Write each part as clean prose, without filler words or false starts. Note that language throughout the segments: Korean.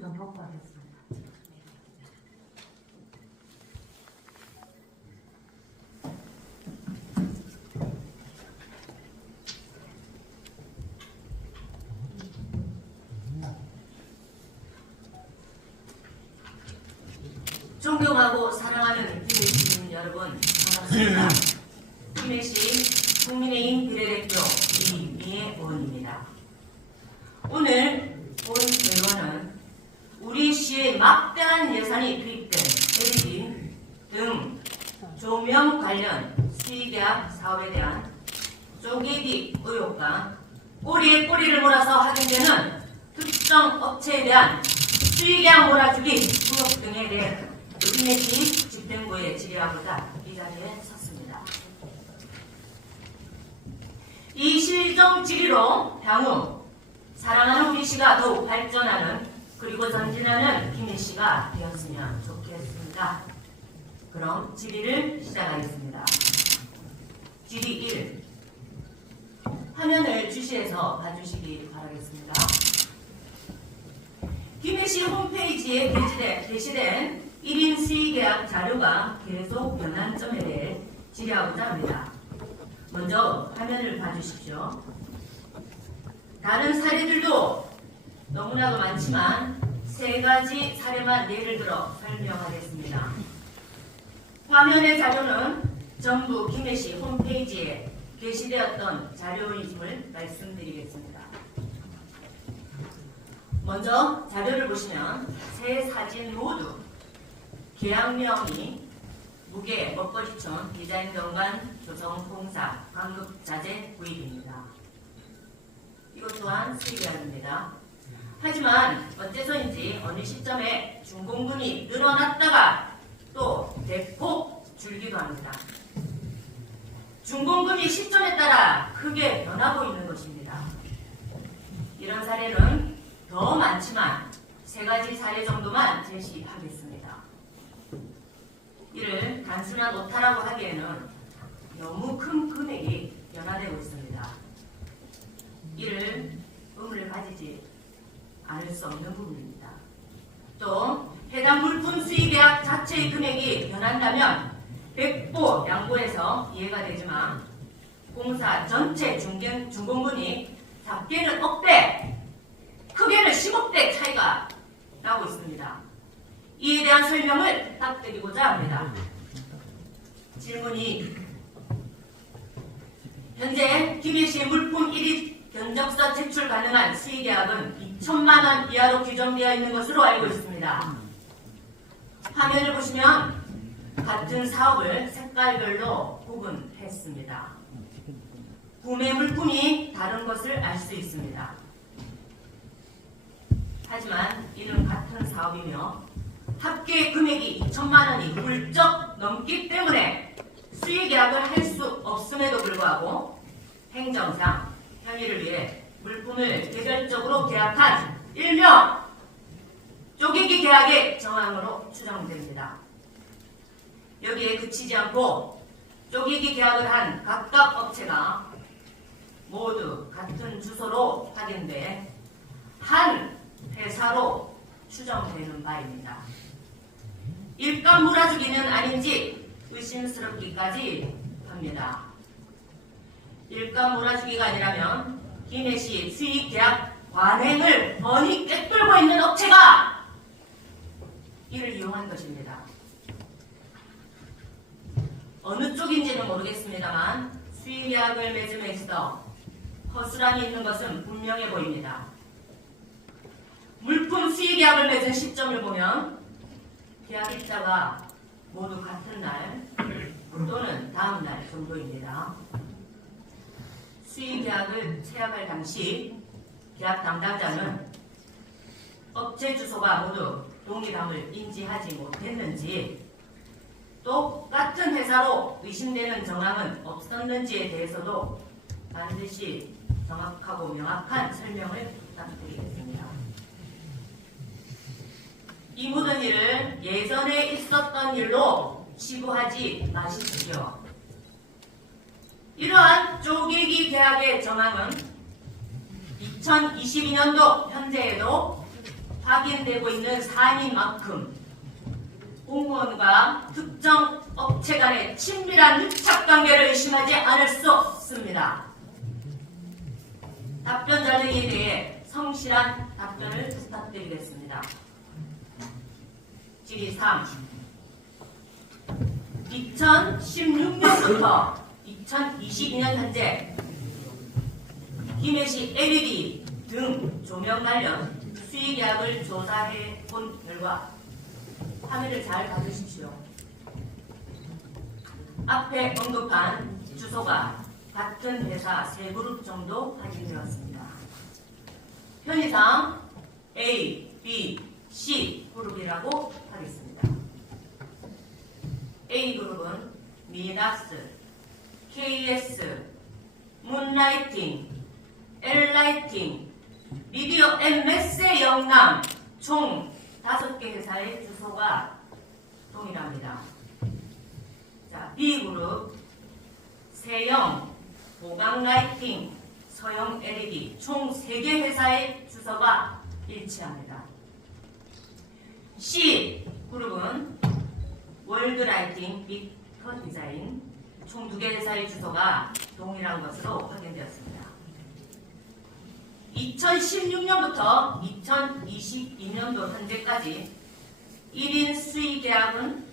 좀 확보하겠습니다. 존경하고 사랑하는 김혜신 여러분, 반갑습니다. 김혜신 국민의힘 비례대표 이미애 의원입니다. 오늘 본 의원은 우리 시의 막대한 예산이 투입된 LED 등 조명 관련 수의계약 사업에 대한 쪼개기 의혹과 꼬리에 꼬리를 몰아서 확인되는 특정 업체에 대한 수의계약 몰아주기 의혹 등에 대해 김혜신 집행부에 질의하고자 이 자리에 섰습니다. 이 실정 질의로 향후 사랑하는 우리 시가 더욱 발전하는 그리고 전진하는 김혜씨가 되었으면 좋겠습니다. 그럼 질의를 시작하겠습니다. 질의 1. 화면을 주시해서 봐주시기 바라겠습니다. 김혜씨 홈페이지에 게시된 1인 수의계약 자료가 계속 변환점에 대해 질의하고자 합니다. 먼저 화면을 봐주십시오. 다른 사례들도 너무나도 많지만 3가지 사례만 예를 들어 설명하겠습니다. 화면의 자료는 전부 김혜씨 홈페이지에 게시되었던 자료임을 말씀드리겠습니다. 먼저 자료를 보시면 세 사진 모두 계약명이 무게 먹거리촌 디자인 경관 조성공사 광급자재 구입입니다. 이것 또한 수의계약입니다. 하지만 어째서인지 어느 시점에 준공분이 늘어났다가 또 대폭 줄기도 합니다. 준공금이 시점에 따라 크게 변하고 있는 것입니다. 이런 사례는 더 많지만 3가지 사례 정도만 제시하겠습니다. 이를 단순한 오타라고 하기에는 너무 큰 금액이 변화되고 있습니다. 이를 의문을 가지지 않을 수 없는 부분입니다. 또 해당 물품 수의계약 자체의 금액이 변한다면 백보 양보해서 이해가 되지만 공사 전체 준공분이 작게는 억대, 크게는 10억대 차이가 나고 있습니다. 이에 대한 설명을 부탁드리고자 합니다. 질문이 현재 김혜씨의 물품 1위 견적서 제출 가능한 수의계약은 2천만 원 이하로 규정되어 있는 것으로 알고 있습니다. 화면을 보시면 같은 사업을 색깔별로 구분했습니다. 구매 물품이 다른 것을 알 수 있습니다. 하지만 이는 같은 사업이며 합계 금액이 2천만 원이 훌쩍 넘기 때문에 수의계약을 할 수 없음에도 불구하고 행정상 편의를 위해 물품을 개별적으로 계약한 일명 쪼개기 계약의 정황으로 추정됩니다. 여기에 그치지 않고 쪼개기 계약을 한 각각 업체가 모두 같은 주소로 확인돼 한 회사로 추정되는 바입니다. 일감 몰아주기는 아닌지 의심스럽기까지 합니다. 일감 몰아주기가 아니라면 김혜씨 수의계약 관행을 뻔히 꿰뚫고 있는 업체가 이를 이용한 것입니다. 어느 쪽인지는 모르겠습니다만 수의계약을 맺음에 있어 허술함이 있는 것은 분명해 보입니다. 물품 수의계약을 맺은 시점을 보면 계약일자가 모두 같은 날 또는 다음 날 정도입니다. 수의계약을 체약할 당시 계약 담당자는 업체 주소가 모두 동일함을 인지하지 못했는지 똑같은 회사로 의심되는 정황은 없었는지에 대해서도 반드시 정확하고 명확한 설명을 부탁드리겠습니다. 이 모든 일을 예전에 있었던 일로 치부하지 마십시오. 이러한 쪼개기 계약의 정황은 2022년도 현재에도 확인되고 있는 사안인 만큼 공무원과 특정 업체 간의 친밀한 밀착관계를 의심하지 않을 수 없습니다. 답변 자료에 대해 성실한 답변을 부탁드리겠습니다. 질의 3. 2016년부터 2022년 현재 김해시 LED 등 조명 관련 수의계약을 조사해 본 결과 화면을 잘 봐주십시오. 앞에 언급한 주소가 같은 회사 3그룹 정도 확인되었습니다. 편의상 A, B, C 그룹이라고 하겠습니다. A그룹은 미낙스, KS, 문라이팅, L라이팅, 미디어 MS 영남 총 5개 회사의 주소가 동일합니다. 자, B그룹 세영, 보강라이팅, 서영 LED 총 3개 회사의 주소가 일치합니다. C그룹은 월드라이팅, 빅터 디자인 총 2개 회사의 주소가 동일한 것으로 확인되었습니다. 2016년부터 2022년도 현재까지 1인 수의 계약은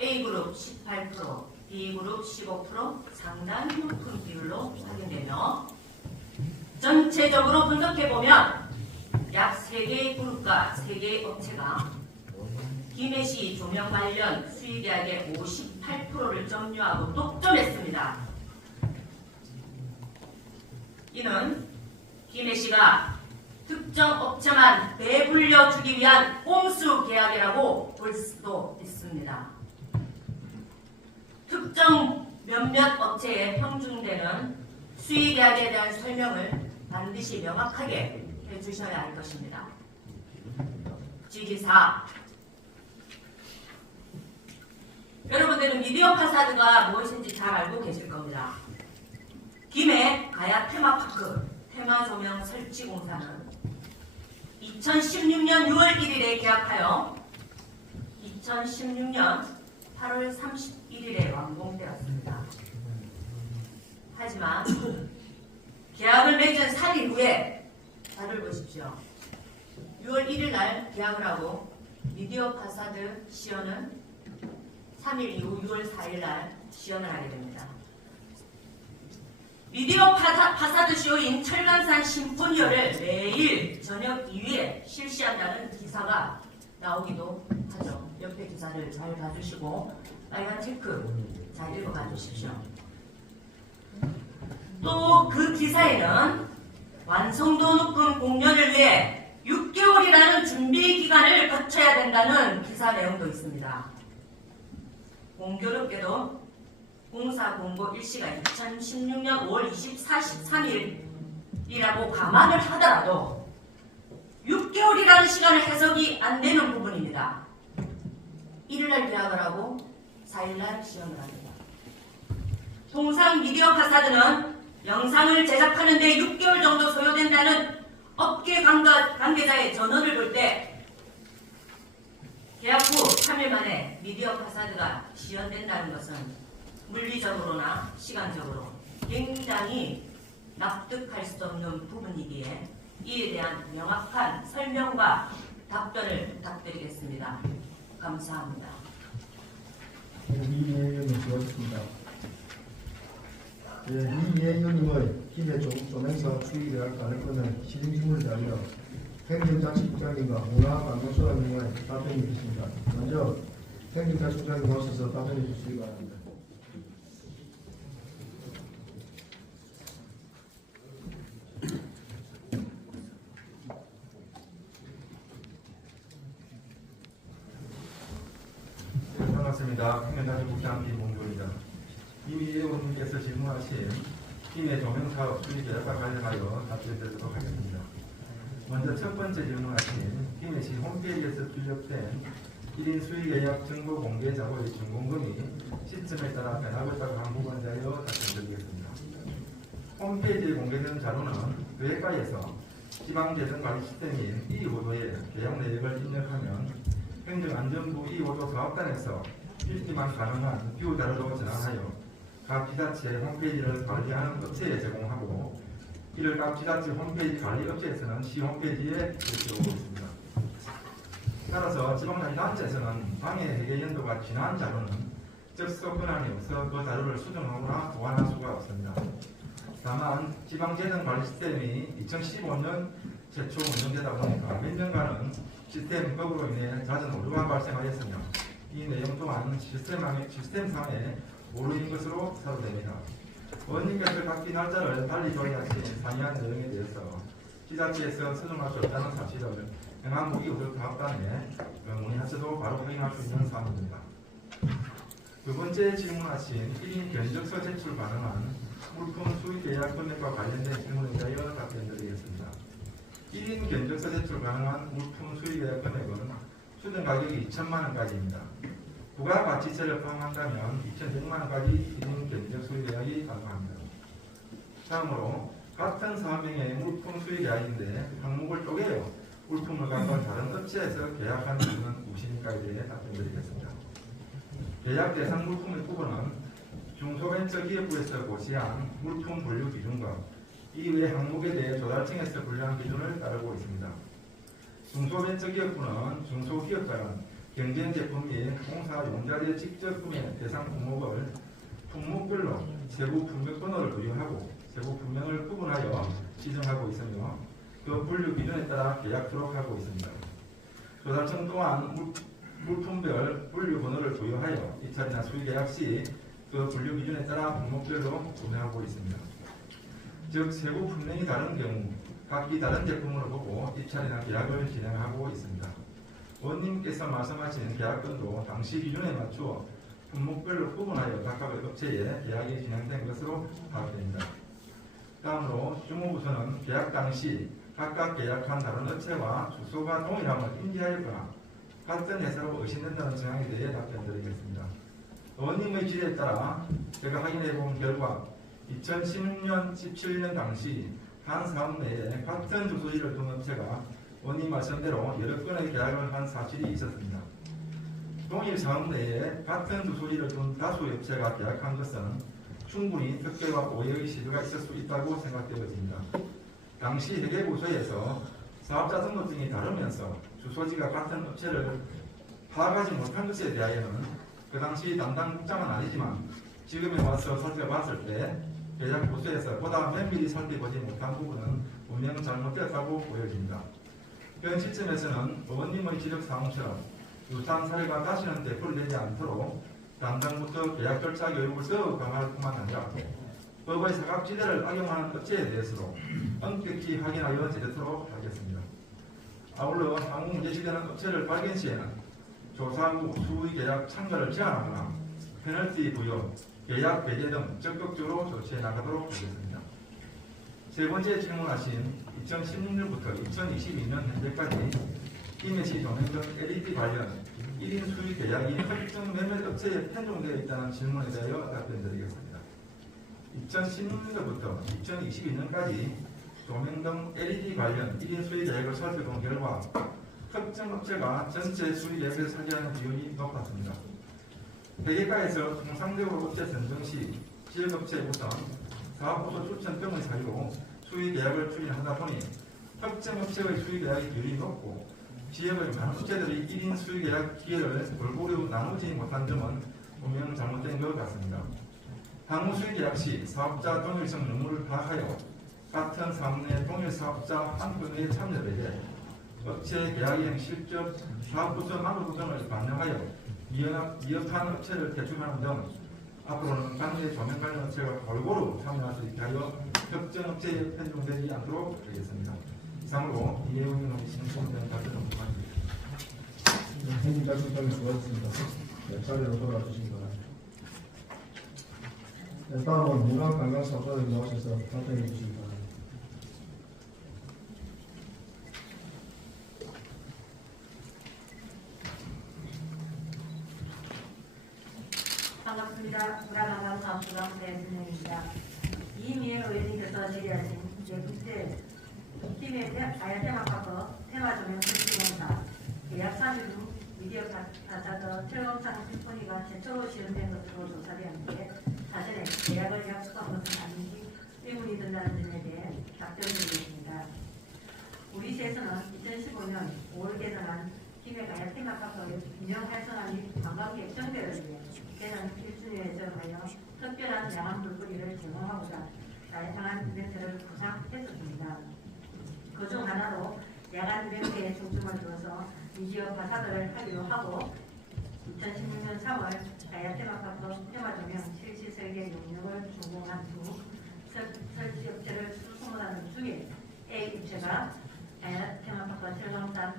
A그룹 18%, B그룹 15% 상당히 높은 비율로 확인되며 전체적으로 분석해보면 약 3개의 그룹과 3개의 업체가 김해시 조명 관련 수의 계약의 58%를 점유하고 독점했습니다. 이는 김해시가 특정 업체만 배불려 주기 위한 꼼수 계약이라고 볼 수도 있습니다. 특정 몇몇 업체에 평준되는 수의 계약에 대한 설명을 반드시 명확하게 해주셔야 할 것입니다. 질의 4. 여러분들은 미디어 파사드가 무엇인지 잘 알고 계실 겁니다. 김해 가야 테마파크 테마조명 설치 공사는 2016년 6월 1일에 계약하여 2016년 8월 31일에 완공되었습니다. 하지만 계약을 맺은 3일 후에 자료를 보십시오. 6월 1일 날 계약을 하고 미디어 파사드 시연은 3일 이후 6월 4일 날 시연을 하게 됩니다. 미디어 파사드 쇼인 철강산 심포니어를 매일 저녁 2위에 실시한다는 기사가 나오기도 하죠. 옆에 기사를 잘 봐주시고 빨간 체크 잘 읽어봐 주십시오. 또 그 기사에는 완성도 높은 공연을 위해 6개월이라는 준비 기간을 거쳐야 된다는 기사 내용도 있습니다. 공교롭게도 공사 공고 일시가 2016년 5월 23일이라고 감안을 하더라도 6개월이라는 시간을 해석이 안 되는 부분입니다. 1일날 계약을 하고 4일날 시연을 합니다. 통상 미디어 파사드는 영상을 제작하는 데 6개월 정도 소요된다는 업계 관계자의 전언을 볼 때 계약 후 3일 만에 미디어 파사드가 시연된다는 것은 물리적으로나 시간적으로 굉장히 납득할 수 없는 부분이기에 이에 대한 명확한 설명과 답변을 부탁드리겠습니다. 감사합니다. 이해 의원님 수고하셨습니다. 이해 의원님의 김해 조명사업 수의계약 관련권은 시행주문을 다하여 행정자치국장님과 문화관광소장님의 답변이 있습니다. 먼저 행정자치국장님 오셔서 답변해 주시기 바랍니다. 네, 반갑습니다. 행정자치국장 김봉조입니다. 이미 의원님께서 질문하신 김해 조명사업 수의계약과 관련하여 답변드리도록 하겠습니다. 먼저 첫 번째 질문하신 김해시 홈페이지에서 출력된 1인 수의계약 정보 공개 자료의 준공금이 시점에 따라 변하고 있다고 한 부분에 대하여 답변드리겠습니다. 홈페이지에 공개된 자료는 외과에서 지방재정관리 시스템인 이호도에 계약 내역을 입력하면 행정안전부 이호도 사업단에서 필기만 가능한 뷰 자료로 전환하여 각 지자체 홈페이지를 관리하는 업체에 제공하고, 이를 각 지자체 홈페이지 관리 업체에서는 시 홈페이지에 제시하고 있습니다. 따라서 지방자치단체에서는 방해 회계 연도가 지난 자료는 접속 권한이 없어 그 자료를 수정하거나 보완할 수가 없습니다. 다만 지방재정관리 시스템이 2015년 최초 운영되다 보니까 몇 년간은 시스템 버그로 인해 잦은 오류가 발생하였으며, 이 내용 또한 시스템상에 오류인 것으로 사료됩니다. 원님께서 각기 날짜를 달리 조회하신 상이한 내용에 대해서 지자체에서 수정할 수 없다는 사실을 행안부이호도사업단에 문의하셔도 바로 확인할 수 있는 사항입니다. 두 번째 질문하신 1인 견적서 제출 가능한 물품 수익 계약 금액과 관련된 질문에 대하여 답변드리겠습니다. 1인 견적서 제출 가능한 물품 수익 계약 금액은 수정 가격이 2천만 원까지입니다. 부가가치세를 포함한다면 2,100만 원까지 1인 견적 수익 계약이 가능합니다. 다음으로 같은 사업명의 물품 수익 계약인데 항목을 쪼개어 물품을 갖고 다른 업체에서 계약한 이유는 무엇입니까에 대해 답변드리겠습니다. 계약 대상 물품의 부분은 중소벤처기업부에서 고시한 물품 분류 기준과 이외의 항목에 대해 조달청에서 분류한 기준을 따르고 있습니다. 중소벤처기업부는 중소기업자는 경쟁 제품 및 공사 용자재 직접 구매 대상 품목을 품목별로 세부 품목 번호를 부여하고 세부 품명을 구분하여 지정하고 있으며, 그 분류 기준에 따라 계약 기록하고 있습니다. 조달청 또한 물품별 분류 번호를 부여하여 입찰이나 수의 계약 시 그 분류 기준에 따라 품목별로 구매하고 있습니다. 즉 세부 품명이 다른 경우 각기 다른 제품으로 보고 입찰이나 계약을 진행하고 있습니다. 원님께서 말씀하신 계약건도 당시 기준에 맞추어 품목별로 구분하여 각각의 업체에 계약이 진행된 것으로 파악됩니다. 다음으로 주무부서는 계약 당시 각각 계약한 다른 업체와 주소가 동일함을 인지하였거나 같은 회사로 의심된다는 정황에 대해 답변드리겠습니다. 원님의 질의에 따라 제가 확인해본 결과 2016년, 17년 당시 한 사업 내에 같은 주소지를 둔 업체가 원님 말씀대로 여러 건의 계약을 한 사실이 있었습니다. 동일 사업 내에 같은 주소지를 둔 다수의 업체가 계약한 것은 충분히 특혜와 오해의 시도가 있을 수 있다고 생각되어집니다. 당시 회계부서에서 사업자 등록증이 다르면서 주소지가 같은 업체를 파악하지 못한 것에 대하여는 그 당시 담당 국장은 아니지만 지금에 와서 살펴봤을 때 계약 부서에서 보다 면밀히 살펴보지 못한 부분은 분명 잘못되었다고 보여집니다. 현 시점에서는 의원님의 지적사항처럼 유사한 사례가 다시는 되풀이되지 않도록 담당부터 계약 절차 교육을 더욱 강화할 뿐만 아니라 법의 사각지대를 악용하는 업체에 대해서도 엄격히 확인하여 제도록 하겠습니다. 아울러 향후 제시되는 업체를 발견 시에는 조사 후 수의 계약 참가를 제한하거나 페널티 부여, 계약 배제 등 적극적으로 조치해 나가도록 하겠습니다. 세 번째 질문하신 2016년부터 2022년 현재까지 임해시 조명 등 LED 관련 1인 수의 계약이 특정 몇몇 업체에 편중되어 있다는 질문에 대하여 답변드리겠습니다. 2016년부터 2022년까지 조명 등 LED 관련 1인 수의 계약을 살펴본 결과 특정 업체가 전체 수의 계약을 차지하는 비율이 높았습니다. 회계과에서 통상적으로 업체 선정 시 지역업체 우선 사업부서 추천 등의 사유로 수의 계약을 추진하다 보니 특정 업체의 수의 계약의 비율이 높고 지역의 많은 업체들이 1인 수의 계약 기회를 골고루 나누지 못한 점은 분명 잘못된 것 같습니다. 향후 수의 계약 시 사업자 동일성 의무를 파악하여 같은 사업 내 동일 사업자 한 건의 참여자에게 업체 계약이행 실적 사업부서 마무리 등을 반영하여 미흡한 업체를 대출하는 등 앞으로는 관계 조명 관련 업체가 골고루 참여할 수 있게 하여 특정 업체에 편중되지 않도록 하겠습니다. 이상으로 이해운동 신청된 답변을 부탁드립니다. 행정자치단이 수고하셨습니다. 네, 자리로 돌아주시기 바랍니다. 네, 다음은 문화관광사업자님 나오셔서 답변해 주시기 바랍니다. 반갑습니다. 문화관광사업부장부의 선생입니다. 이미애 의원님께서 질의하신 제9대 팀의 가야 테마파크 테마 조명 설치공사 계약 3일 후 미디어 가사더 철공상 심포니가 최초로 시연된 것으로 조사되었는데 사전에 계약을 약속한 것은 아닌지 의문이 든다는 점에 대해 답변드리겠습니다. 우리 시에서는 2015년 5월 개설한 팀의 가야 테마파크 운영 활성화 및 관광객 정배를 위해 개장 1주년에 정하여 특별한 야간 불거리를 제공하고자 다양한 이벤트를 구상했었습니다. 그중 하나로 야간 이벤트에 중점을 두어서 미디어 가사들을 하기로 하고 2016년 3월 가야 테마파크 테마 조명 실시 설계 용역을 준공한 후 설치 업체를 수소문하는 중에 A 업체가 가야 테마파크 철강산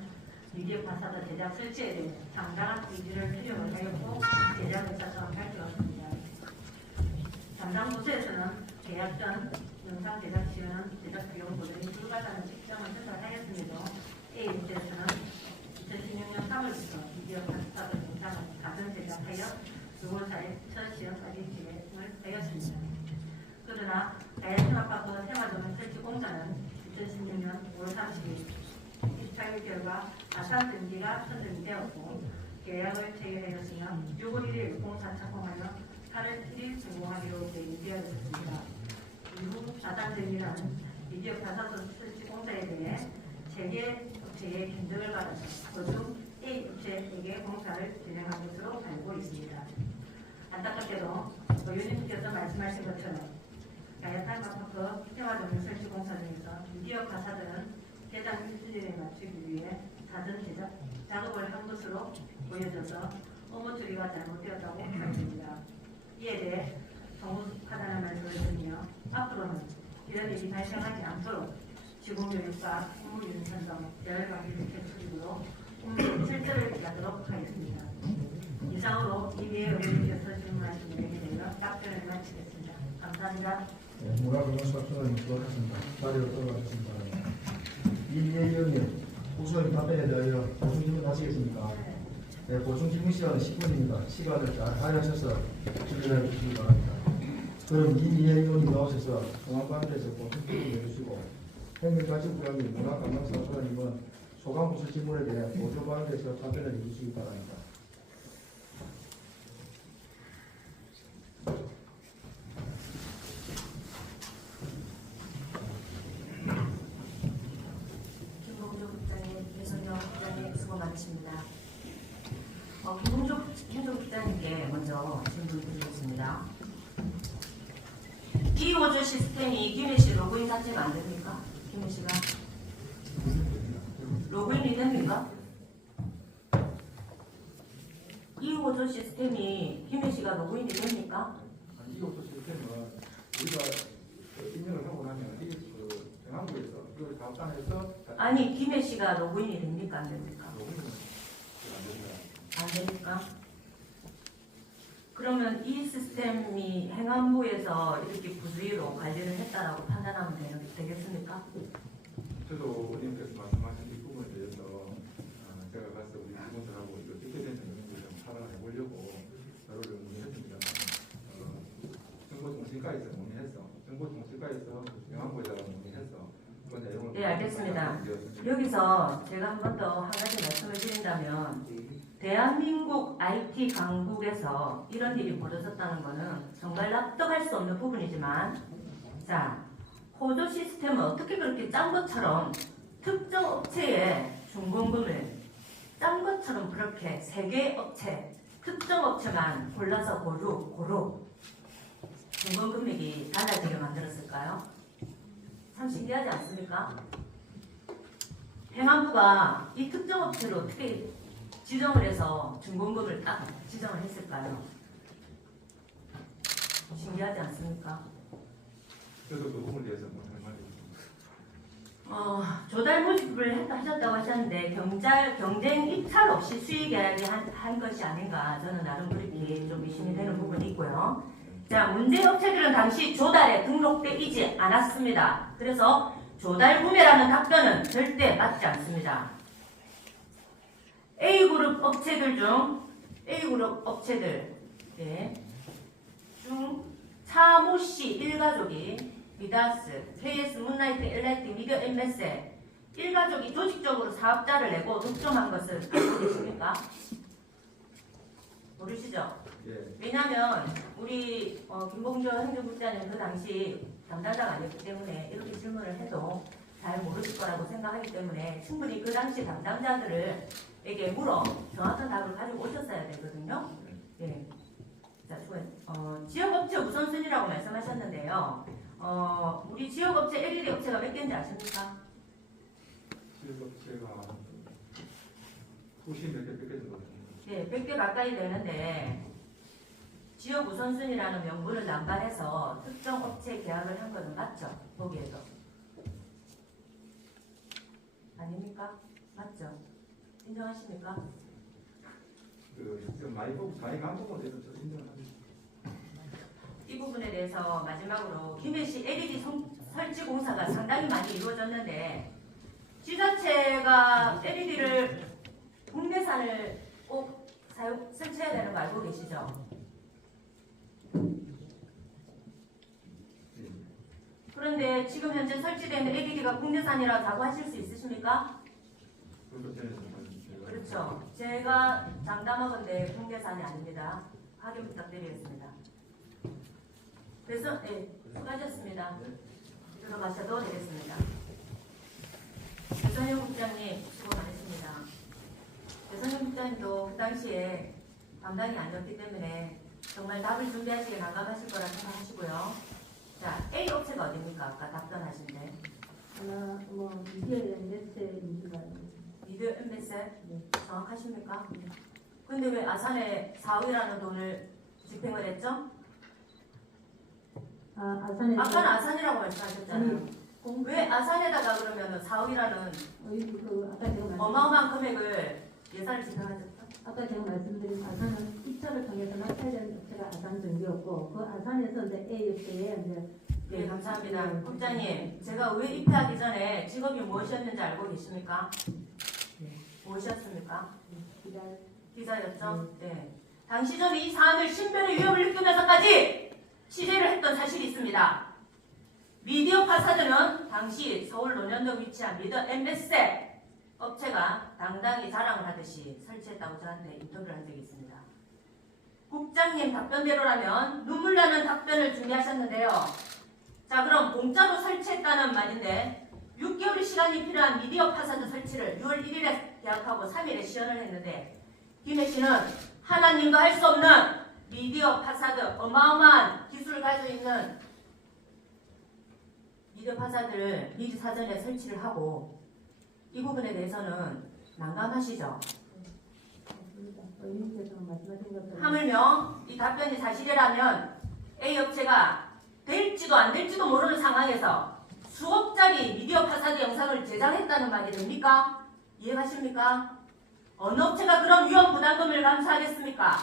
미디어 가사들 제작 설치에 대해 상당한 의지를 필요로 하였고 제작을 작성한 밝혔습니다. 담당 부서에서는 계약 전 영상 제작 시에는 제작 비용 부분이 불가사는 책정을 전달하였음에도 A 업체에서는 2016년 3월부터 미디어 가사들 영상을 가전 제작하여 6월 4일 첫 시험까지 진행을 하였습니다. 그러나 가야 테마파크 테마조명 설치 공사는 2016년 5월 30일 24일 결과 아산 등기가 선정이 되었고 계약을 체결하였으며 6월 1일 공사 착공하여 8월 1일 성공하기로 되어 있었습니다. 이후 아산 등기라는 미디어 가사 설치 공사에 대해 3개 업체의 견적을 받아서 그중 A 업체에게 공사를 진행한 것으로 알고 있습니다. 안타깝게도 의원님께서 말씀하신 것처럼 가야 테마파크 테마조명 설치 공사 중에서 미디어 가사들은 개장 1주년에 맞추기 위해 사전 제작 작업을 한 것으로 보여져서 업무 처리가 잘못되었다고 밝힙니다. 이에 대해 정부하다는 말씀을 드리며 앞으로는 이런 일이 발생하지 않도록 직원교육과 업무윤 선정, 대열관리 개수직으로 업무 실제를 기하도록 하겠습니다. 이상으로 이미혜 의원님께서 질문하신 내용에 대해 답변을 마치겠습니다. 감사합니다. 문화관광사업소는 수고하셨습니다. 자리로 돌아가 주시기 바랍니다. 이미혜 의원님, 우선 답변에 대하여 보충 질문 하시겠습니까? 네, 보충 질문 시간은 10분입니다. 시간을 잘 활용하셔서 질문해 주시기 바랍니다. 그럼 이미혜 의원이 나오셔서 중앙관대에서 보충 질문 해주시고 행정가치부장님, 문화관광사업소장님은 소강부서 질문에 대해 보조관대에서 답변을 해주시기 바랍니다. 김봉조 행정국장님께 먼저 질문 드리겠습니다. E5조 시스템이 김해시 로그인 자체가 안 됩니까? 김해시가 로그인이 됩니까? E5조 시스템이 김해시가 로그인이 됩니까? E5조 시스템은 우리가 입력을 하고 나면 중앙부에서 그걸 작업단에서 아니 김해시가 로그인이 됩니까? 안 됩니까? 로그인은 안 됩니다. 안 됩니까? 그러면 이 시스템이 행안부에서 이렇게 부주의로 관리를 했다라고 판단하면 되겠습니까? 저도 의원님께서 말씀하신 이 부분에 대해서 제가 가서 우리 직원들하고 이거 어떻게 된 내용을 좀 파악을 해보려고 자료를 문의했습니다. 정보통신과에서 문의해서 정보통신과에서 영안부에다가 문의해서 그 내용을 네, 알겠습니다. 여기서 제가 한 번 더 한 가지 말씀을 드린다면 대한민국 IT 강국에서 이런 일이 벌어졌다는 것은 정말 납득할 수 없는 부분이지만 자, 호조 시스템은 어떻게 그렇게 짠 것처럼 특정 업체에 중공금을 짠 것처럼 그렇게 3개 업체, 특정 업체만 골라서 고루 중공 금액이 달라지게 만들었을까요? 참 신기하지 않습니까? 행안부가 이 특정 업체를 어떻게 지정을 해서 중공금을 딱 지정을 했을까요? 신기하지 않습니까? 저도 그 부분에 대해서 할 말이 있습니다. 조달 모집을 하셨다고 하셨는데 경쟁 입찰 없이 수의 계약이 한 것이 아닌가 저는 나름 그렇게 좀 의심이 되는 부분이 있고요. 자, 문제 업체들은 당시 조달에 등록돼 있지 않았습니다. 그래서 조달 구매라는 답변은 절대 맞지 않습니다. A그룹 업체들 중 차모 씨 일가족이 미다스, KS 문라이트, 엘라이트, 미디어 엠메세 일가족이 조직적으로 사업자를 내고 독점한 것을 알고 계십니까? 모르시죠? 예. 왜냐하면 우리 김봉조 행정국장은 그 당시 담당자가 아니었기 때문에 이렇게 질문을 해도 잘 모르실 거라고 생각하기 때문에 충분히 그 당시 담당자들에게 물어 정확한 답을 가지고 오셨어야 되거든요. 예. 자, 지역업체 우선순위라고 말씀하셨는데요. 우리 지역업체 LED 업체가 몇 개인지 아십니까? 지역업체가 90 몇 개 뺏겨진 것 같아요. 네, 100개 가까이 되는데 지역 우선순위라는 명분을 남발해서 특정 업체 계약을 한 것은 맞죠? 보기에도. 아닙니까? 맞죠? 인정하십니까? 그 많이 보고 자기 감독에 대해서 저 인정합니다. 이 부분에 대해서 마지막으로 김해시 LED 설치 공사가 상당히 많이 이루어졌는데 지자체가 LED를 국내산을 꼭 설치해야 되는 거 알고 계시죠? 그런데 지금 현재 설치되는 LED가 국내산이라고 자부하실 수 있으십니까? 그렇죠. 제가 장담하건대 국내산이 아닙니다. 확인 부탁드리겠습니다. 그래서 수고하셨습니다. 들어가셔도 되겠습니다. 배선영 국장님 수고 많으십니다. 배선영 국장님도 그 당시에 담당이 아니었기 때문에 정말 답을 준비하시기 난감하실 거라 생각하시고요. 자, A 업체가 어디입니까? 아까 답변하신데. 미디어 엠베세 인수가 미디어 엠베세 정확하십니까? 근데 왜 아산에 4억이라는 돈을 집행을 했죠? 아산에 아까는 아산이라고 말씀하셨잖아요. 왜 아산에다가 그러면 4억이라는 아까 제가 어마어마한 금액을 예산을 집행하셨죠? 아까 제가 말씀드린 아산은 입찰을 통해서 낙찰된 업체가 아산전기였고 그 아산에서 이제 A 업체에 이제 네, 감사합니다. 국장님, 제가 왜 입회하기 전에 직업이 무엇이었는지 알고 계십니까? 무엇이었습니까? 기자였죠? 네. 당시 저는 이 사안을 신변의 위협을 느끼면서까지 취재를 했던 사실이 있습니다. 미디어 파사드는 당시 서울 논현동 위치한 미디어 엠베세 업체가 당당히 자랑을 하듯이 설치했다고 저한테 인터뷰를 한 적이 있습니다. 국장님 답변대로라면 눈물 나는 답변을 준비하셨는데요. 자, 그럼 공짜로 설치했다는 말인데 6개월의 시간이 필요한 미디어 파사드 설치를 6월 1일에 계약하고 3일에 시연을 했는데 김해시는 하나님과 할 수 없는 미디어 파사드 어마어마한 기술을 가지고 있는 미디어 파사드를 미리 사전에 설치를 하고 이 부분에 대해서는 난감하시죠? 하물며 이 답변이 사실이라면 A 업체가 될지도 안 될지도 모르는 상황에서 수억짜리 미디어 파사드 영상을 제작했다는 말이 됩니까? 이해가십니까? 어느 업체가 그런 위험 부담금을 감수하겠습니까?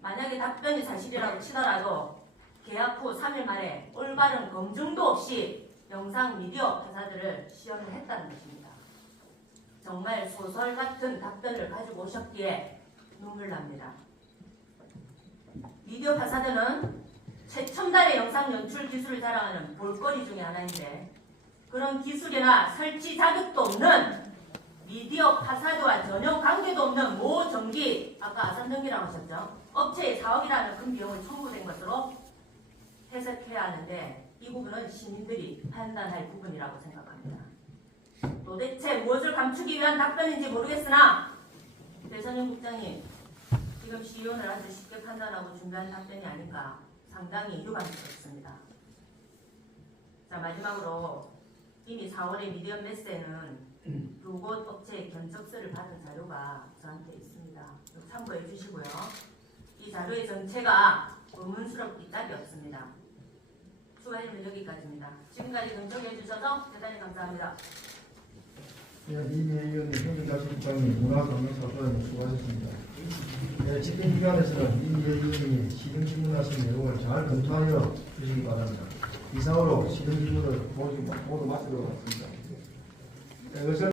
만약에 답변이 사실이라고 치더라도 계약 후 3일 만에 올바른 검증도 없이 영상 미디어 파사드를 시연을 했다는 것입니다. 정말 소설 같은 답변을 가지고 오셨기에 눈물 납니다. 미디어 파사드는 최첨단의 영상 연출 기술을 자랑하는 볼거리 중에 하나인데 그런 기술이나 설치 자격도 없는 미디어 파사드와 전혀 관계도 없는 모 전기, 아까 아산전기라고 하셨죠? 업체에 4억이라는 큰 비용을 청구된 것으로 해석해야 하는데 이 부분은 시민들이 판단할 부분이라고 생각합니다. 도대체 무엇을 감추기 위한 답변인지 모르겠으나 배선영 국장님, 지금 시의원을 아주 쉽게 판단하고 준비한 답변이 아닌가 상당히 유감스럽습니다. 자, 마지막으로 이미 4월에 미디어 메세는 두 곳 업체의 견적서를 받은 자료가 저한테 있습니다. 참고해 주시고요. 이 자료의 전체가 의문스럽기 딱이 없습니다. 추가해주면 여기까지입니다. 지금까지 경청해 주셔서 대단히 감사합니다. 네, 이미혜의원님, 행정자치국장님, 문화관광사업단님 수고하셨습니다. 네, 집행기관에서는 이미혜의원님이 시정질문하신 내용을 잘 검토하여 주시기 바랍니다. 이상으로 시정질문을 모두 마치도록 하겠습니다. 네,